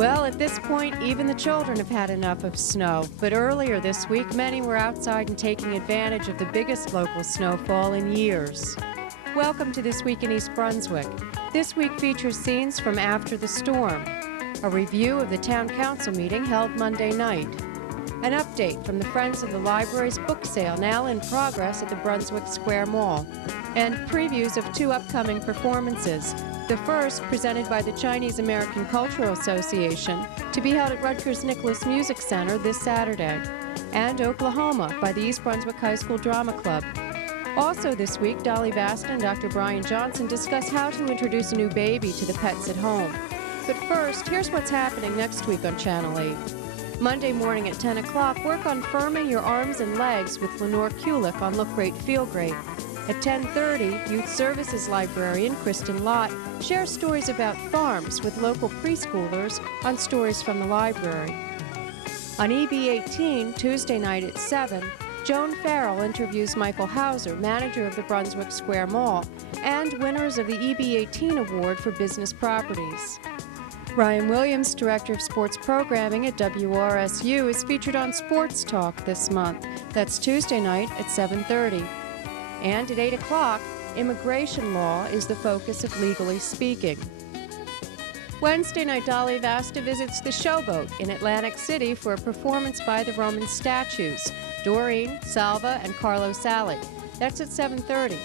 Well, at this point, even the children have had enough of snow. But earlier this week, many were outside and taking advantage of the biggest local snowfall in years. Welcome to This Week in East Brunswick. This week features scenes from after the storm, a review of the town council meeting held Monday night, an update from the Friends of the Library's book sale now in progress at the Brunswick Square Mall, and previews of two upcoming performances. The first, presented by the Chinese American Cultural Association, to be held at Rutgers Nicholas Music Center this Saturday, and Oklahoma by the East Brunswick High School Drama Club. Also this week, Dolly Vasta and Dr. Brian Johnson discuss how to introduce a new baby to the pets at home. But first, here's what's happening next week on Channel 8. Monday morning at 10 o'clock, work on firming your arms and legs with Lenore Kulick on Look Great, Feel Great. At 10:30, Youth Services Librarian Kristen Lott shares stories about farms with local preschoolers on Stories from the Library. On EB18, Tuesday night at 7, Joan Farrell interviews Michael Hauser, manager of the Brunswick Square Mall, and winners of the EB18 Award for Business Properties. Ryan Williams, Director of Sports Programming at WRSU, is featured on Sports Talk this month. That's Tuesday night at 7:30. And at 8 o'clock, immigration law is the focus of Legally Speaking. Wednesday night, Dolly Vasta visits the Showboat in Atlantic City for a performance by the Roman statues, Doreen, Salva, and Carlo Sali. That's at 7:30.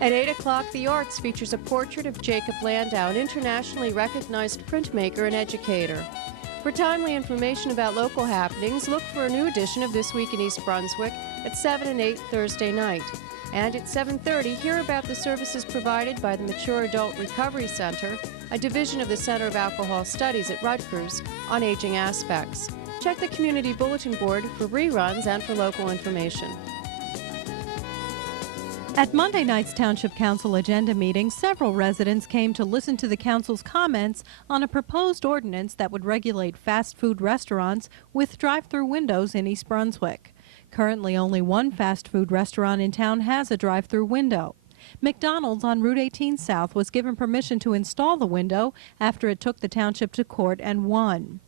At 8 o'clock, The Arts features a portrait of Jacob Landau, an internationally recognized printmaker and educator. For timely information about local happenings, look for a new edition of This Week in East Brunswick at 7 and 8 Thursday night. And at 7:30, hear about the services provided by the Mature Adult Recovery Center, a division of the Center of Alcohol Studies at Rutgers, on aging aspects. Check the community bulletin board for reruns and for local information. At Monday night's Township Council agenda meeting, several residents came to listen to the council's comments on a proposed ordinance that would regulate fast food restaurants with drive-through windows in East Brunswick. Currently, only one fast food restaurant in town has a drive-through window. McDonald's on Route 18 South was given permission to install the window after it took the township to court and won.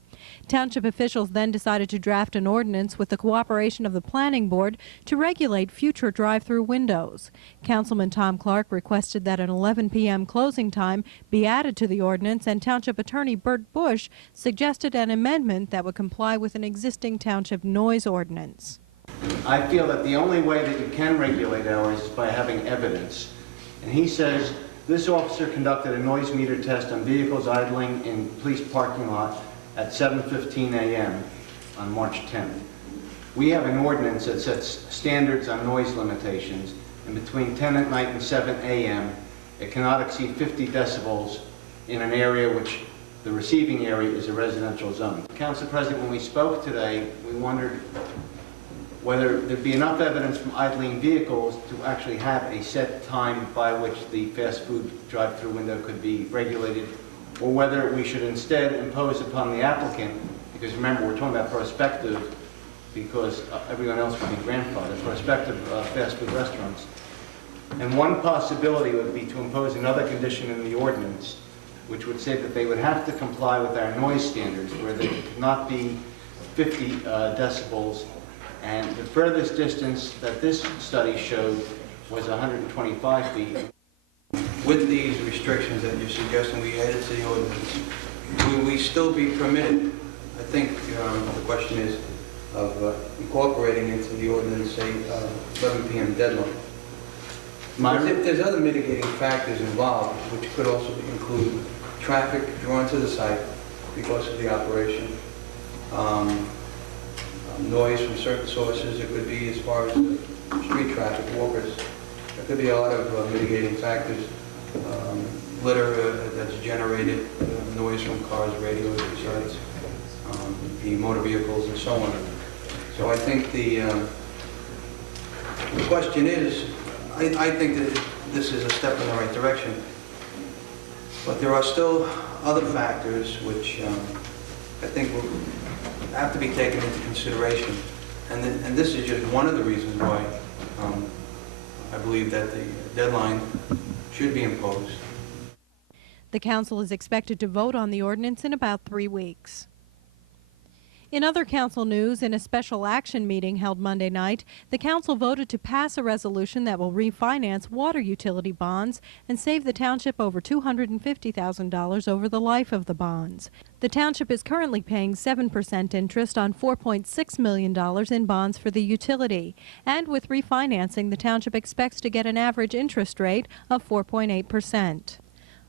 Township officials then decided to draft an ordinance with the cooperation of the Planning Board to regulate future drive-through windows. Councilman Tom Clark requested that an 11 p.m. closing time be added to the ordinance, and Township Attorney Bert Bush suggested an amendment that would comply with an existing township noise ordinance. I feel that the only way that you can regulate hours is by having evidence. And he says this officer conducted a noise meter test on vehicles idling in police parking lot at 7:15 a.m. on March 10th. We have an ordinance that sets standards on noise limitations, and between 10 at night and 7 a.m. it cannot exceed 50 decibels in an area which the receiving area is a residential zone. Council President, when we spoke today, we wondered whether there'd be enough evidence from idling vehicles to actually have a set time by which the fast food drive-through window could be regulated, or whether we should instead impose upon the applicant, because remember, we're talking about prospective, because everyone else would be grandfathered, prospective fast food restaurants. And one possibility would be to impose another condition in the ordinance, which would say that they would have to comply with our noise standards, where they could not be 50 decibels, and the furthest distance that this study showed was 125 feet. With these restrictions that you're suggesting we added to the ordinance, will we still be permitted? I think the question is of incorporating into the ordinance a 11 p.m. deadline. If there's other mitigating factors involved, which could also include traffic drawn to the site because of the operation, noise from certain sources, it could be as far as street traffic, walkers. There could be a lot of mitigating factors. Litter that's generated, noise from cars, radios, besides the motor vehicles and so on. So I think the question is, I think that this is a step in the right direction, but there are still other factors which I think will have to be taken into consideration, and this is just one of the reasons why I believe that the deadline should be imposed. The council is expected to vote on the ordinance in about 3 weeks. In other council news, in a special action meeting held Monday night, the council voted to pass a resolution that will refinance water utility bonds and save the township over $250,000 over the life of the bonds. The township is currently paying 7% interest on $4.6 million in bonds for the utility, and with refinancing, the township expects to get an average interest rate of 4.8%.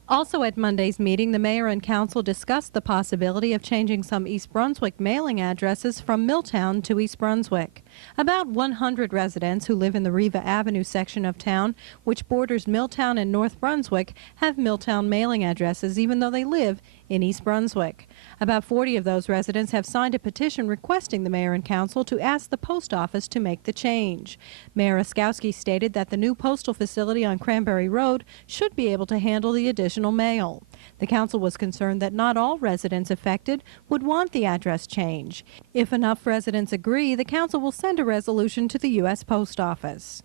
Also at Monday's meeting, the mayor and council discussed the possibility of changing some East Brunswick mailing addresses from Milltown to East Brunswick. About 100 residents who live in the Riva Avenue section of town, which borders Milltown and North Brunswick, have Milltown mailing addresses even though they live in East Brunswick. About 40 of those residents have signed a petition requesting the mayor and council to ask the post office to make the change. Mayor Oskowski stated that the new postal facility on Cranberry Road should be able to handle the additional mail. The council was concerned that not all residents affected would want the address change. If enough residents agree, the council will send a resolution to the U.S. Post Office.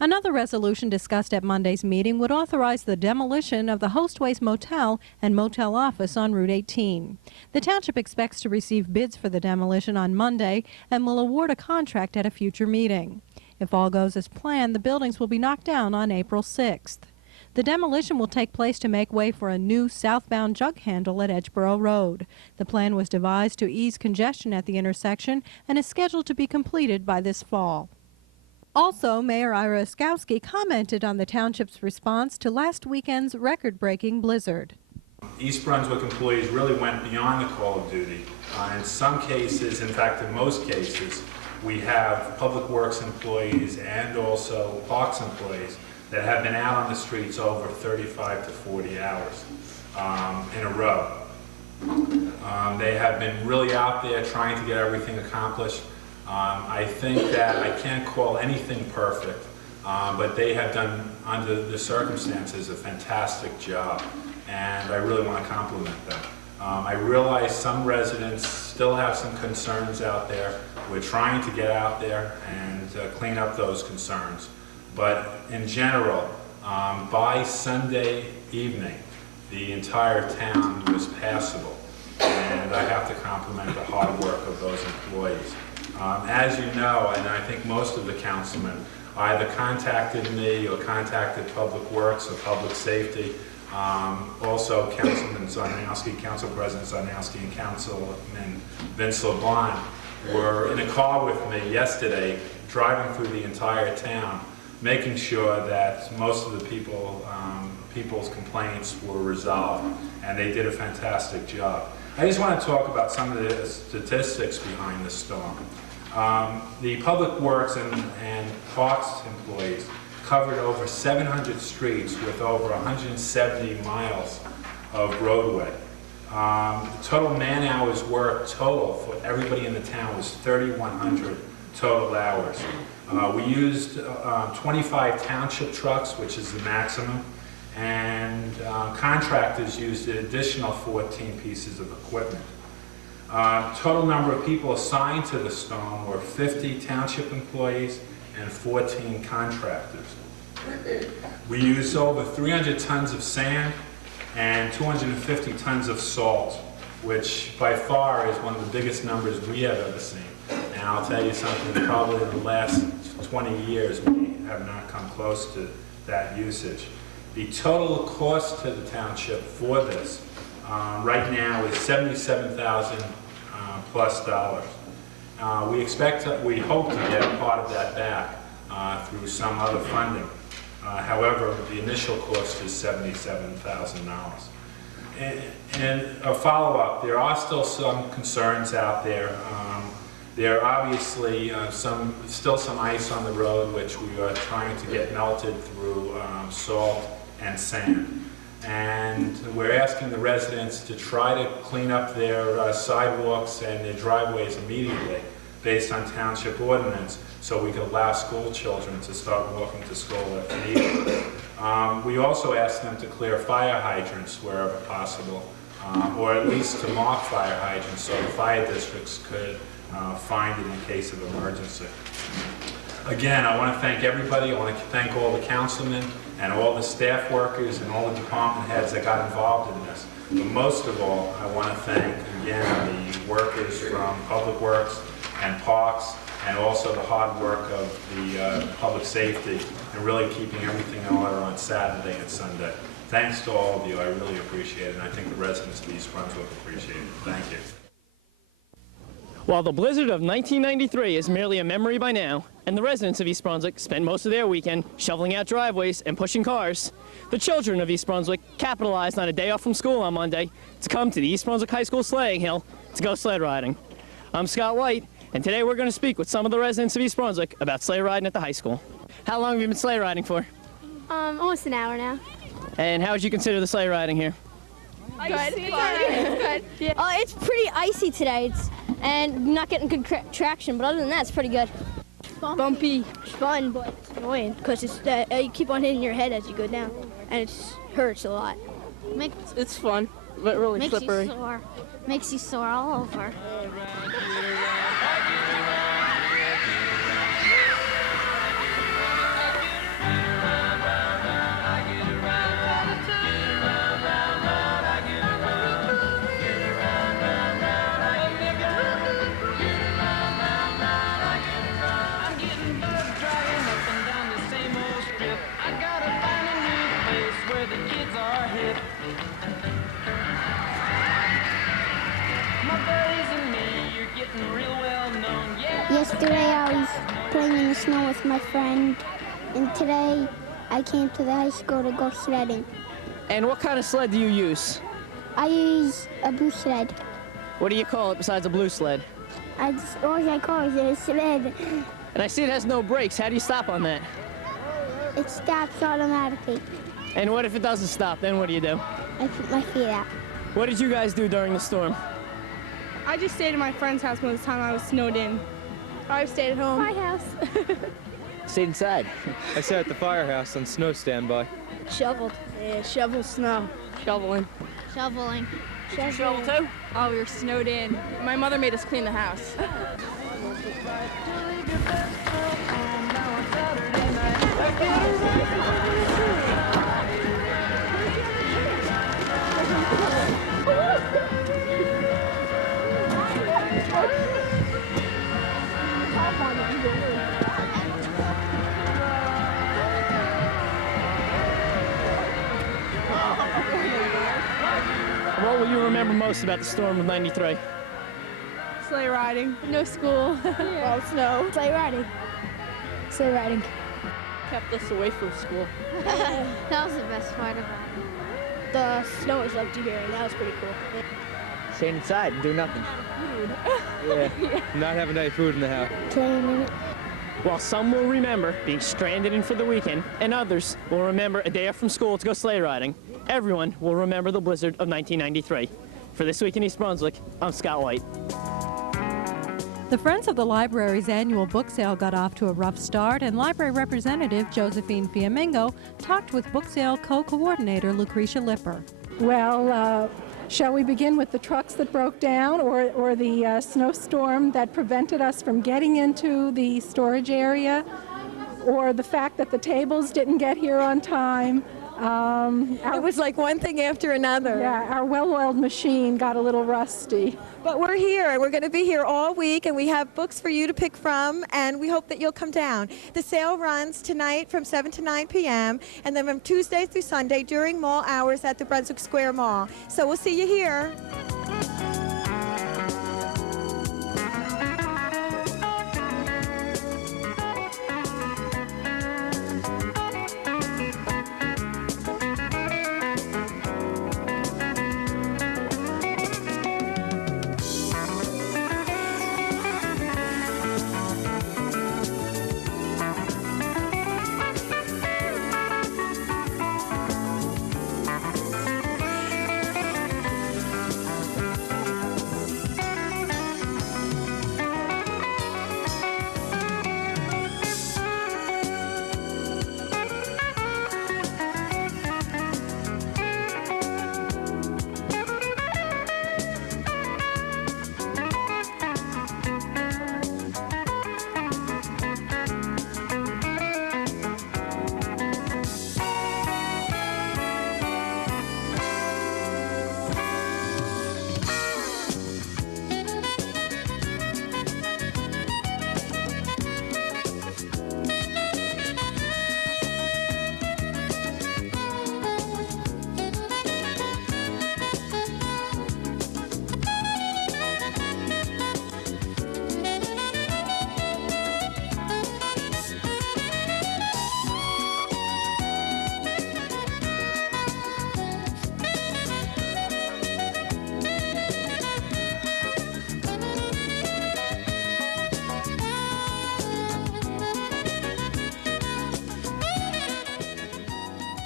Another resolution discussed at Monday's meeting would authorize the demolition of the Hostways Motel and Motel Office on Route 18. The township expects to receive bids for the demolition on Monday and will award a contract at a future meeting. If all goes as planned, the buildings will be knocked down on April 6th. The demolition will take place to make way for a new southbound jug handle at Edgeboro Road. The plan was devised to ease congestion at the intersection and is scheduled to be completed by this fall. Also, Mayor Ira Oskowski commented on the township's response to last weekend's record-breaking blizzard. East Brunswick employees really went beyond the call of duty. In some cases, in fact in most cases, we have public works employees and also parks employees that have been out on the streets over 35 to 40 hours in a row. They have been really out there trying to get everything accomplished. I think that I can't call anything perfect, but they have done, under the circumstances, a fantastic job, and I really want to compliment them. I realize some residents still have some concerns out there. We're trying to get out there and clean up those concerns, but in general, by Sunday evening, the entire town was passable, and I have to compliment the hard work of those employees. As you know, and I think most of the councilmen either contacted me or contacted Public Works or Public Safety. Also, Councilman Zarnowski, Council President Zarnowski, and Councilman Vince LeBlanc were in a car with me yesterday, driving through the entire town, making sure that most of the people's complaints were resolved, and they did a fantastic job. I just want to talk about some of the statistics behind the storm. The Public Works and Parks employees covered over 700 streets with over 170 miles of roadway. Total man hours worked total for everybody in the town was 3,100 total hours. We used 25 township trucks, which is the maximum, and contractors used an additional 14 pieces of equipment. Total number of people assigned to the storm were 50 township employees and 14 contractors. We used over 300 tons of sand and 250 tons of salt, which by far is one of the biggest numbers we have ever seen. And I'll tell you something, probably in the last 20 years we have not come close to that usage. The total cost to the township for this right now is $77,000 plus dollars. We hope to get part of that back through some other funding. However, the initial cost is $77,000. And a follow-up, there are still some concerns out there. There are obviously still some ice on the road, which we are trying to get melted through salt and sand. And we're asking the residents to try to clean up their sidewalks and their driveways immediately based on township ordinance, so we can allow school children to start walking to school if needed. We also ask them to clear fire hydrants wherever possible, or at least to mark fire hydrants so the fire districts could find it in case of emergency. Again, I want to thank everybody. I want to thank all the councilmen and all the staff workers and all the department heads that got involved in this. But most of all, I want to thank, again, the workers from Public Works and Parks, and also the hard work of the public safety and really keeping everything in order on Saturday and Sunday. Thanks to all of you. I really appreciate it, and I think the residents of East Brunswick appreciate it. Thank you. While the blizzard of 1993 is merely a memory by now, and the residents of East Brunswick spend most of their weekend shoveling out driveways and pushing cars, the children of East Brunswick capitalized on a day off from school on Monday to come to the East Brunswick High School sledding hill to go sled riding. I'm Scott White, and today we're going to speak with some of the residents of East Brunswick about sleigh riding at the high school. How long have you been sleigh riding for? Almost an hour now. And how would you consider the sleigh riding here? Good. Good. Yeah. It's pretty icy today, and not getting good traction, but other than that, it's pretty good. Bumpy. It's fun, but it's annoying because it's you keep on hitting your head as you go down, and it hurts a lot. It's fun, but really slippery. You sore. Makes you sore all over. Yesterday I was playing in the snow with my friend, and today I came to the high school to go sledding. And what kind of sled do you use? I use a blue sled. What do you call it besides a blue sled? All I call it is a sled. And I see it has no brakes. How do you stop on that? It stops automatically. And what if it doesn't stop? Then what do you do? I put my feet out. What did you guys do during the storm? I just stayed at my friend's house most of the time I was snowed in. I stayed at home. My house. Stayed inside. I sat at the firehouse on snow standby. Shoveled. Yeah, shovel snow. Shoveling. Shoveling. Did you shovel too? Oh, we were snowed in. My mother made us clean the house. What will you remember most about the storm of '93? Sleigh riding. No school. All snow. Sleigh riding. Sleigh riding. Kept us away from school. That was the best part about it. The snow was empty here, and that was pretty cool. Staying inside and doing nothing. Yeah, not having any food in the house. Playing in it. While some will remember being stranded in for the weekend, and others will remember a day off from school to go sleigh riding, everyone will remember the blizzard of 1993. For This Week in East Brunswick, I'm Scott White. The Friends of the Library's annual book sale got off to a rough start, and library representative Josephine Fiamingo talked with book sale co-coordinator Lucretia Lipper. Well, shall we begin with the trucks that broke down or the snowstorm that prevented us from getting into the storage area, or the fact that the tables didn't get here on time? It was like one thing after another. Yeah, our well-oiled machine got a little rusty. But we're here, and we're going to be here all week, and we have books for you to pick from, and we hope that you'll come down. The sale runs tonight from 7 to 9 p.m., and then from Tuesday through Sunday during mall hours at the Brunswick Square Mall. So we'll see you here.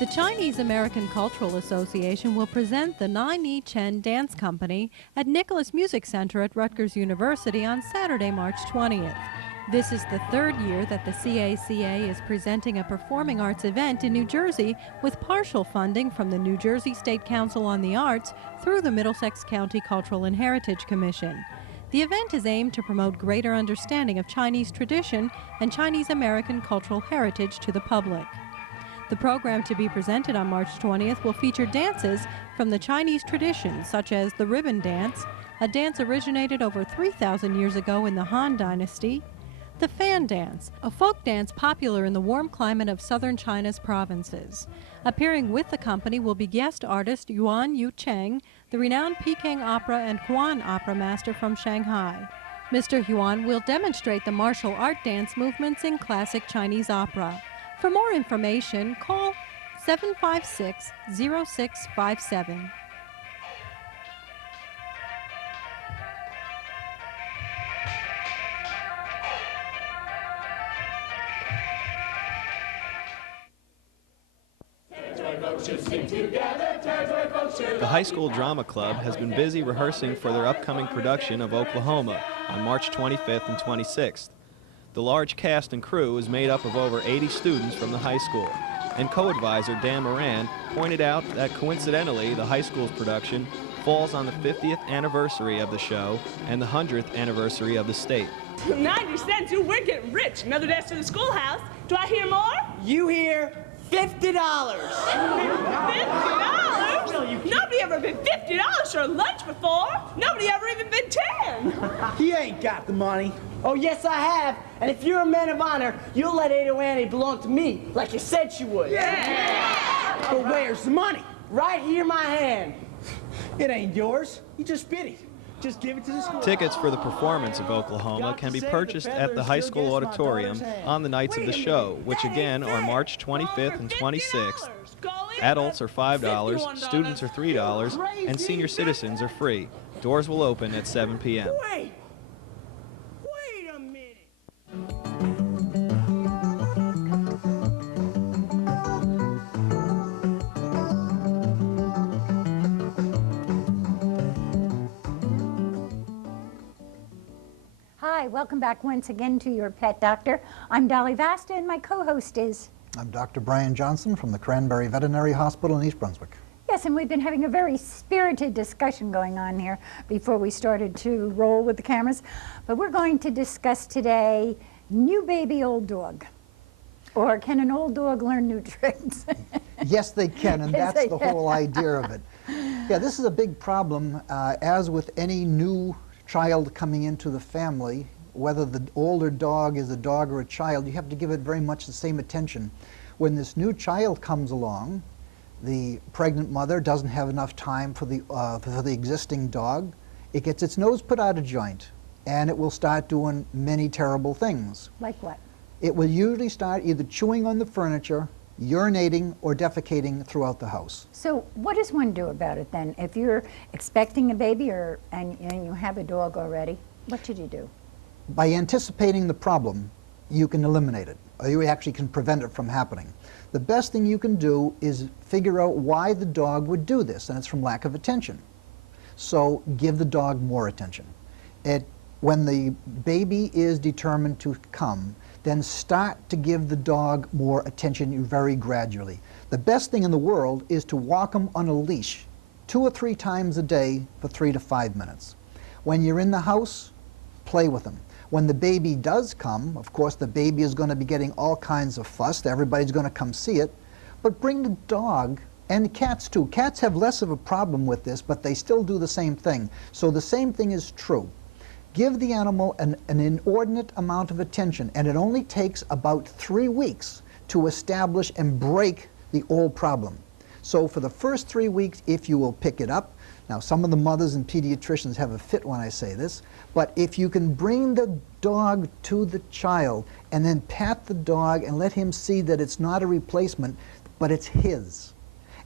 The Chinese American Cultural Association will present the Nai Ni Chen Dance Company at Nicholas Music Center at Rutgers University on Saturday, March 20th. This is the third year that the CACA is presenting a performing arts event in New Jersey with partial funding from the New Jersey State Council on the Arts through the Middlesex County Cultural and Heritage Commission. The event is aimed to promote greater understanding of Chinese tradition and Chinese American cultural heritage to the public. The program to be presented on March 20th will feature dances from the Chinese tradition, such as the ribbon dance, a dance originated over 3,000 years ago in the Han Dynasty, the fan dance, a folk dance popular in the warm climate of southern China's provinces. Appearing with the company will be guest artist Yuan Yu Cheng, the renowned Peking opera and Huan opera master from Shanghai. Mr. Huan will demonstrate the martial art dance movements in classic Chinese opera. For more information, call 756-0657. The High School Drama Club has been busy rehearsing for their upcoming production of Oklahoma on March 25th and 26th. The large cast and crew is made up of over 80 students from the high school, and co-advisor Dan Moran pointed out that coincidentally the high school's production falls on the 50th anniversary of the show and the 100th anniversary of the state. 90 cents, we're getting rich. Another dance to the schoolhouse. Do I hear more? You hear $50. $50? Nobody ever been $50 for lunch before. Nobody ever even been 10. He ain't got the money. Oh, yes, I have. And if you're a man of honor, you'll let Ada Annie belong to me, like you said she would. Yeah! But where's the money? Right here in my hand. It ain't yours. You just spit it. Just give it to the school. Tickets for the performance of Oklahoma can be purchased at the high school auditorium on the nights of the show, which again are March 25th and 26th. Adults are $5, students are $3, and senior citizens are free. Doors will open at 7 p.m. Wait a minute. Hi, welcome back once again to Your Pet Doctor. I'm Dolly Vasta, and my co-host is... I'm Dr. Brian Johnson from the Cranberry Veterinary Hospital in East Brunswick. Yes, and we've been having a very spirited discussion going on here before we started to roll with the cameras. But we're going to discuss today new baby, old dog. Or can an old dog learn new tricks? Yes, they can, and Yes, that's they the can. whole idea of it. Yeah, this is a big problem, as with any new child coming into the family. Whether the older dog is a dog or a child, you have to give it very much the same attention. When this new child comes along, the pregnant mother doesn't have enough time for the existing dog. It gets its nose put out of joint, and it will start doing many terrible things. Like what? It will usually start either chewing on the furniture, urinating, or defecating throughout the house. So what does one do about it then? If you're expecting a baby and you have a dog already, what should you do? By anticipating the problem, you can eliminate it, or you actually can prevent it from happening. The best thing you can do is figure out why the dog would do this, and it's from lack of attention. So give the dog more attention. When the baby is determined to come, then start to give the dog more attention very gradually. The best thing in the world is to walk them on a leash 2 or 3 times a day for 3 to 5 minutes. When you're in the house, play with them. When the baby does come, of course the baby is going to be getting all kinds of fuss. Everybody's going to come see it. But bring the dog, and cats too. Cats have less of a problem with this, but they still do the same thing. So the same thing is true. Give the animal an inordinate amount of attention, and it only takes about 3 weeks to establish and break the old problem. So for the first 3 weeks, if you will pick it up, now some of the mothers and pediatricians have a fit when I say this, but if you can bring the dog to the child and then pat the dog and let him see that it's not a replacement, but it's his.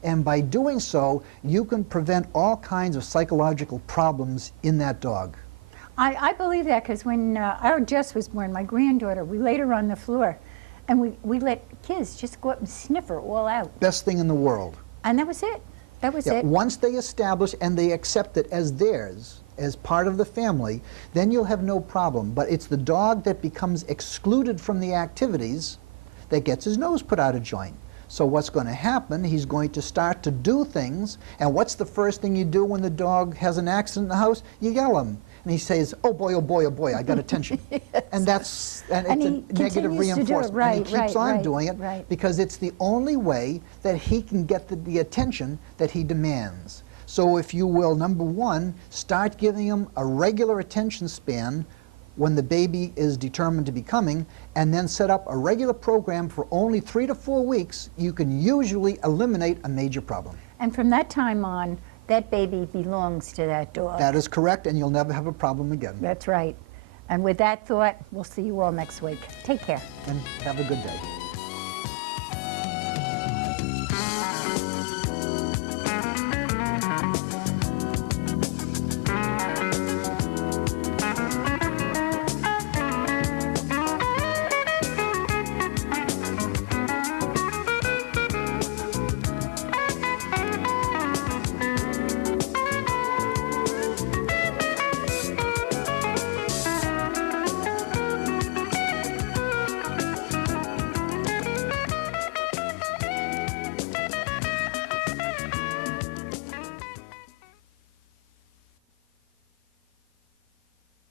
And by doing so, you can prevent all kinds of psychological problems in that dog. I believe that, because when our Jess was born, my granddaughter, we laid her on the floor, And we let kids just go up and sniff her all out. Best thing in the world. And that was it. That was it. Once they establish and they accept it as theirs, as part of the family, then you'll have no problem. But it's the dog that becomes excluded from the activities that gets his nose put out of joint. So what's going to happen, he's going to start to do things, and what's the first thing you do when the dog has an accident in the house? You yell him. And he says, oh boy, oh boy, oh boy, I got attention. Yes. And it's a negative reinforcement. Right, and he keeps on doing it right. because it's the only way that he can get the attention that he demands. So if you will, number one, start giving him a regular attention span when the baby is determined to be coming, and then set up a regular program for only 3 to 4 weeks, you can usually eliminate a major problem. And from that time on, that baby belongs to that dog. That is correct, and you'll never have a problem again. That's right. And with that thought, we'll see you all next week. Take care. And have a good day.